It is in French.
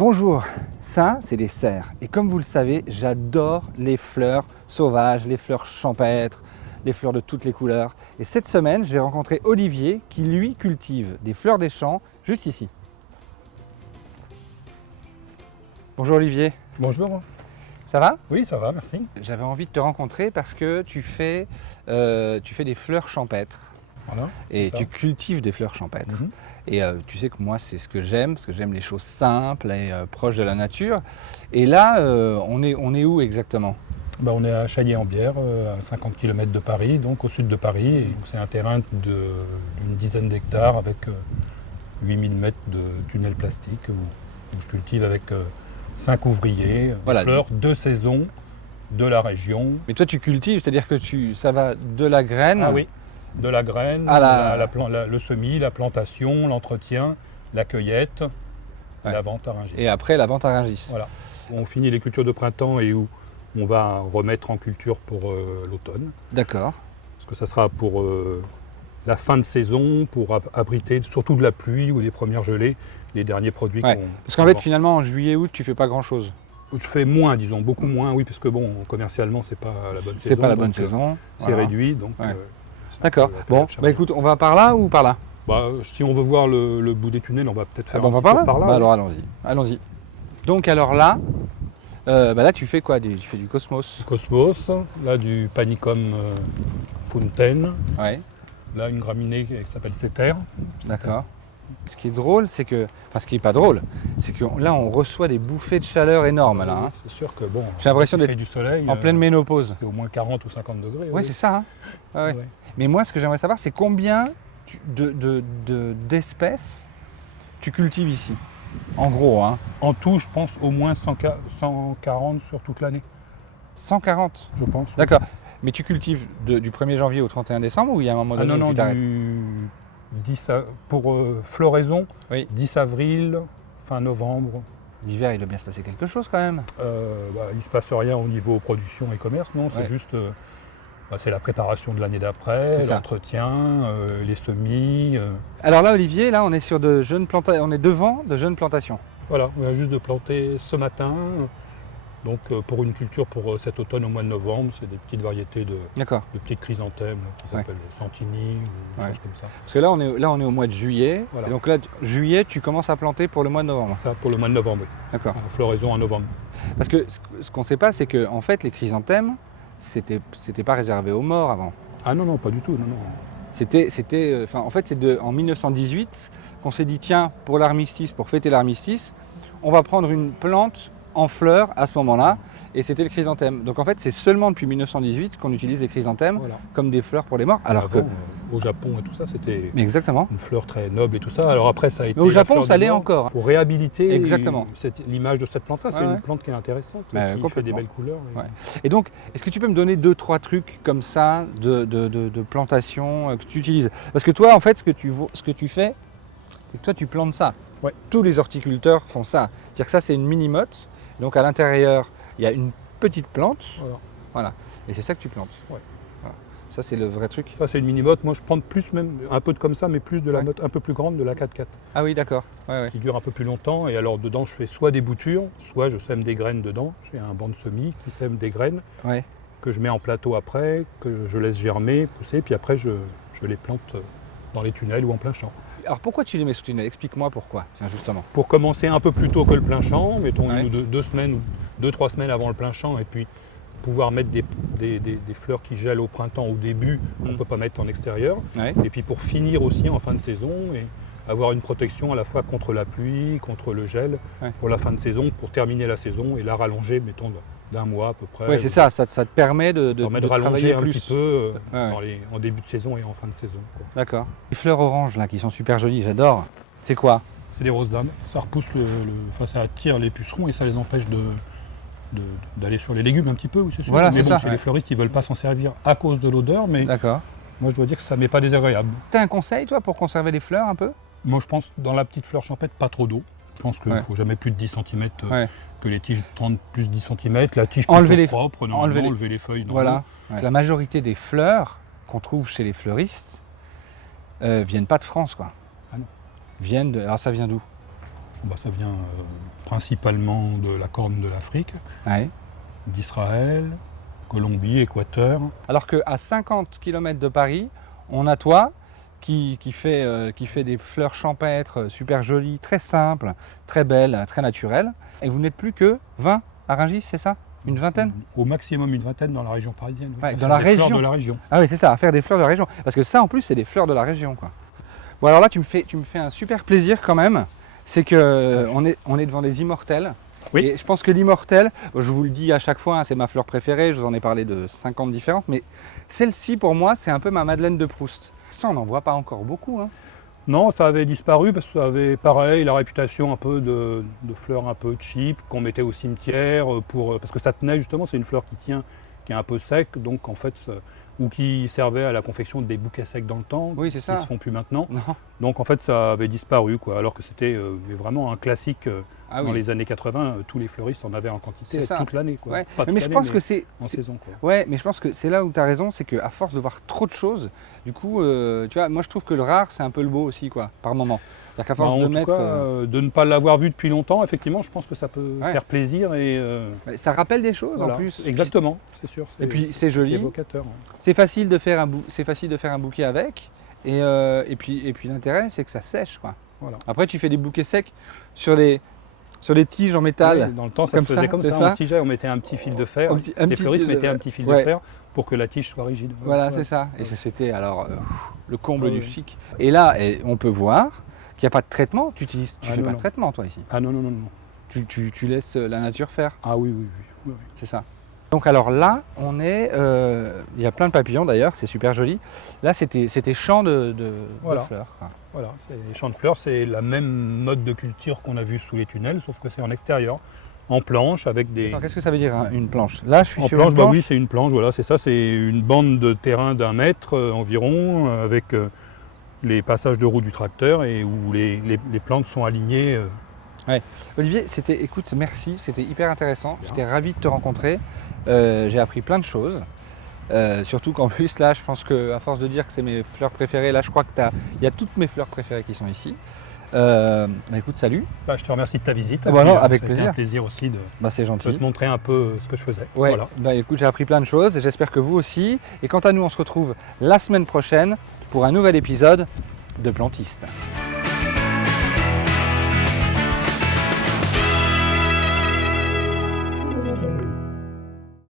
Bonjour, ça c'est des cerfs et comme vous le savez, j'adore les fleurs sauvages, les fleurs champêtres, les fleurs de toutes les couleurs. Et cette semaine, je vais rencontrer Olivier qui lui cultive des fleurs des champs juste ici. Bonjour Olivier, Bonjour. ça va? Oui, ça va, merci. J'avais envie de te rencontrer parce que tu fais des fleurs champêtres Voilà. et c'est ça. tu cultives des fleurs champêtres. Mhm. Et tu sais que moi, c'est ce que j'aime, parce que j'aime les choses simples et proches de la nature. Et là, on est où exactement? On est à Chaillé-en-Bière, à 50 km de Paris, donc au sud de Paris. Et c'est un terrain d'une dizaine d'hectares avec 8000 mètres de tunnels plastiques où je cultive avec 5 ouvriers, Voilà. des fleurs de saison de la région. Mais toi, tu cultives, c'est-à-dire que ça va de la graine. Ah oui, de la graine, À le semis, la plantation, l'entretien, la cueillette, Ouais. la vente à Rungis. Et après, la vente à Rungis. Voilà. On finit les cultures de printemps et où on va remettre en culture pour l'automne. D'accord. Parce que ça sera pour la fin de saison, pour abriter surtout de la pluie ou des premières gelées, les derniers produits Ouais. qu'on... Parce qu'en fait, finalement, en juillet-août, tu fais pas grand-chose. Je fais moins, disons, beaucoup moins, oui, parce que bon, commercialement, c'est pas la bonne saison. C'est pas la bonne donc, saison. C'est Voilà. réduit, donc... Ouais. c'est un D'accord. peu la Bon, période charnière. écoute, on va par là ou par là? Si on veut voir le bout des tunnels, on va peut-être faire On un va petit par tour là? par là. Bah oui. alors, allons-y. Allons-y. Donc, alors là, là, tu fais quoi? Tu fais du cosmos. Cosmos, là du Panicum Fountain, Ouais. là une graminée qui s'appelle Céter. D'accord. Ce qui est drôle, c'est que... Enfin, ce qui est pas drôle, c'est que là, on reçoit des bouffées de chaleur énormes, là. Hein. C'est sûr que bon, J'ai l'impression il fait d'être du soleil, en pleine ménopause. c'est au moins 40 ou 50 degrés. Oui, c'est ça. Hein. Ouais, ouais. Ouais. Mais moi, ce que j'aimerais savoir, c'est combien d'espèces tu cultives ici. En gros, hein. En tout, je pense au moins 140 sur toute l'année, 140. je pense. oui. D'accord. Mais tu cultives du 1er janvier au 31 décembre ou il y a un moment Ah donné non, où non, tu t'arrêtes? pour floraison, Oui. 10 avril, fin novembre. L'hiver, il doit bien se passer quelque chose quand même. Il ne se passe rien au niveau production et commerce, non, c'est Ouais. juste c'est la préparation de l'année d'après, C'est ça. l'entretien, les semis. Alors là, Olivier, là, on est sur de jeunes plantations. On est devant de jeunes plantations. Voilà, on vient juste de planter ce matin. Donc pour une culture pour cet automne au mois de novembre, c'est des petites variétés de D'accord. petites chrysanthèmes là, qui Ouais. s'appellent Santini ou Ouais. des choses comme ça. Parce que là, on est au mois de juillet. Voilà. Et donc là, juillet, tu commences à planter pour le mois de novembre. Ça pour le mois de novembre, oui. D'accord. En floraison en novembre. Parce que ce qu'on ne sait pas, c'est que en fait, les chrysanthèmes, c'était pas réservé aux morts avant. Ah non, non, pas du tout. Non, non. En fait, c'est en 1918 qu'on s'est dit, tiens, pour l'armistice, pour fêter l'armistice, on va prendre une plante en fleurs à ce moment-là, et c'était le chrysanthème. Donc en fait, c'est seulement depuis 1918 qu'on utilise les chrysanthèmes Voilà. comme des fleurs pour les morts. Alors Avant, que... au Japon et tout ça, c'était Mais exactement. une fleur très noble et tout ça. Alors après, ça a été. Mais au la Japon, fleur ça du l'est Nord. encore. Il faut réhabiliter Exactement. l'image de cette plante-là. C'est Ouais, ouais. une plante qui est intéressante, Bah, qui fait complètement. des belles couleurs. et- Ouais. Et donc, est-ce que tu peux me donner 2-3 trucs comme ça de plantation que tu utilises? Parce que toi, en fait, ce que tu fais, c'est que toi, tu plantes ça. Ouais. Tous les horticulteurs font ça. C'est-à-dire que ça, c'est une mini-motte. Donc, à l'intérieur, il y a une petite plante. Voilà. Voilà. Et c'est ça que tu plantes. Ouais. Voilà. Ça, c'est le vrai truc. Ça, c'est une mini-motte. Moi, je plante plus, même un peu de comme ça, mais plus de la Ouais. motte un peu plus grande, de la 4x4, Ah oui, d'accord. Ouais, ouais. qui dure un peu plus longtemps. Et alors, dedans, je fais soit des boutures, soit je sème des graines dedans. J'ai un banc de semis qui sème des graines Ouais. que je mets en plateau après, que je laisse germer, pousser, puis après, je les plante dans les tunnels ou en plein champ. Alors, pourquoi tu les mets sous tunnel? Explique-moi pourquoi, tiens, justement. Pour commencer un peu plus tôt que le plein champ, mettons Ouais. 2 semaines ou 2-3 semaines avant le plein champ, et puis pouvoir mettre des fleurs qui gèlent au printemps au début, qu'on ne peut pas mettre en extérieur. Ouais. Et puis pour finir aussi en fin de saison et avoir une protection à la fois contre la pluie, contre le gel, Ouais. pour la fin de saison, pour terminer la saison et la rallonger, mettons, d'un mois à peu près. Ouais, c'est ça. Ça te permet de permet de travailler rallonger un plus. petit peu Ouais. en début de saison et en fin de saison, quoi. D'accord. Les fleurs oranges, là, qui sont super jolies, j'adore. C'est quoi? C'est des roses dames. Ça repousse ça attire les pucerons et ça les empêche d'aller sur les légumes un petit peu, oui, c'est sûr. Voilà, mais c'est bon, ça, chez ouais. les fleuristes, ils ne veulent pas s'en servir à cause de l'odeur, mais D'accord. moi je dois dire que ça ne m'est pas désagréable. T'as un conseil, toi, pour conserver les fleurs un peu? Moi je pense dans la petite fleur champêtre, pas trop d'eau. Je pense qu'il ne Ouais. faut jamais plus de 10 cm, Ouais. que les tiges tendent plus de 10 cm, la tige Enlever plutôt les- propre, normalement, enlever enlever les feuilles. Voilà. Ouais. La majorité des fleurs qu'on trouve chez les fleuristes viennent pas de France, quoi. Ah non. Alors ça vient d'où? Ça vient principalement de la Corne de l'Afrique, Ouais. d'Israël, Colombie, Équateur. Alors qu'à 50 km de Paris, on a toi qui fait des fleurs champêtres super jolies, très simples, très belles, très naturelles. Et vous n'êtes plus que 20 à Rungis, c'est ça? Une vingtaine? Au maximum une vingtaine dans la région parisienne. Oui, Ouais, à dans faire la des fleurs région. de la région. Ah oui, c'est ça, à faire des fleurs de la région. Parce que ça, en plus, c'est des fleurs de la région, quoi. Bon, alors là, tu me fais un super plaisir quand même. C'est que on est devant des immortels. Oui. Et je pense que l'immortel, je vous le dis à chaque fois, hein, c'est ma fleur préférée. Je vous en ai parlé de 50 différentes. Mais celle-ci, pour moi, c'est un peu ma Madeleine de Proust. Ça, on n'en voit pas encore beaucoup. Hein. Non, ça avait disparu parce que ça avait pareil la réputation un peu de fleurs un peu cheap qu'on mettait au cimetière parce que ça tenait justement, c'est une fleur qui tient, qui est un peu sec, donc en fait ou qui servait à la confection des bouquets secs dans le temps, Oui, c'est qui ça. ne se font plus maintenant. Non. Donc en fait ça avait disparu quoi, alors que c'était vraiment un classique Ah dans oui. les années 80, tous les fleuristes en avaient en quantité C'est ça. toute l'année quoi. Ouais. Pas toute Mais je l'année, pense que c'est. en saison quoi. Ouais, mais je pense que c'est là où tu as raison, c'est qu'à force de voir trop de choses, du coup, tu vois, moi je trouve que le rare, c'est un peu le beau aussi, quoi, par moment. C'est-à-dire qu'à force En de tout mettre. cas, de ne pas l'avoir vu depuis longtemps, effectivement, je pense que ça peut Ouais. faire plaisir et Ça rappelle des choses voilà. en plus. Exactement, c'est sûr. Et puis c'est joli. évocateur. Hein. C'est facile de faire un bouquet avec. Et puis l'intérêt, c'est que ça sèche, quoi. Voilà. Après, tu fais des bouquets secs sur les tiges en métal. Oui, dans le temps, ça Comme se faisait ça, comme c'est ça. ça. On tigeait, on mettait un petit fil de fer. Un Les petit fleuristes fil de- mettaient un petit fil ouais. de fer pour que la tige soit rigide. Voilà, c'est ça. Et ça, c'était alors le comble du chic. Et là, on peut voir qu'il n'y a pas de traitement. Tu fais non, pas de non. traitement, toi, ici. Ah non. Tu laisses la nature faire. Ah oui. C'est ça. Donc alors là, on est, il y a plein de papillons d'ailleurs, c'est super joli. Là, c'était champ de Voilà. fleurs, quoi. Voilà, les champs de fleurs, c'est la même mode de culture qu'on a vu sous les tunnels, sauf que c'est en extérieur, en planche, avec des... Attends, qu'est-ce que ça veut dire hein, une planche? Là, je suis En sur planche, une planche. oui, c'est une planche, voilà, c'est ça, c'est une bande de terrain d'1 mètre environ, avec les passages de roues du tracteur et où les plantes sont alignées. Olivier, écoute, merci, c'était hyper intéressant. J'étais ravi de te rencontrer. J'ai appris plein de choses. Surtout qu'en plus, là, je pense qu'à force de dire que c'est mes fleurs préférées, là, je crois il y a toutes mes fleurs préférées qui sont ici. Écoute, salut. Je te remercie de ta visite. Ah bah non, Puis, avec c'était plaisir. un plaisir aussi de C'est te gentil. montrer un peu ce que je faisais. Ouais, Voilà. écoute, j'ai appris plein de choses et j'espère que vous aussi. Et quant à nous, on se retrouve la semaine prochaine pour un nouvel épisode de Plantiste.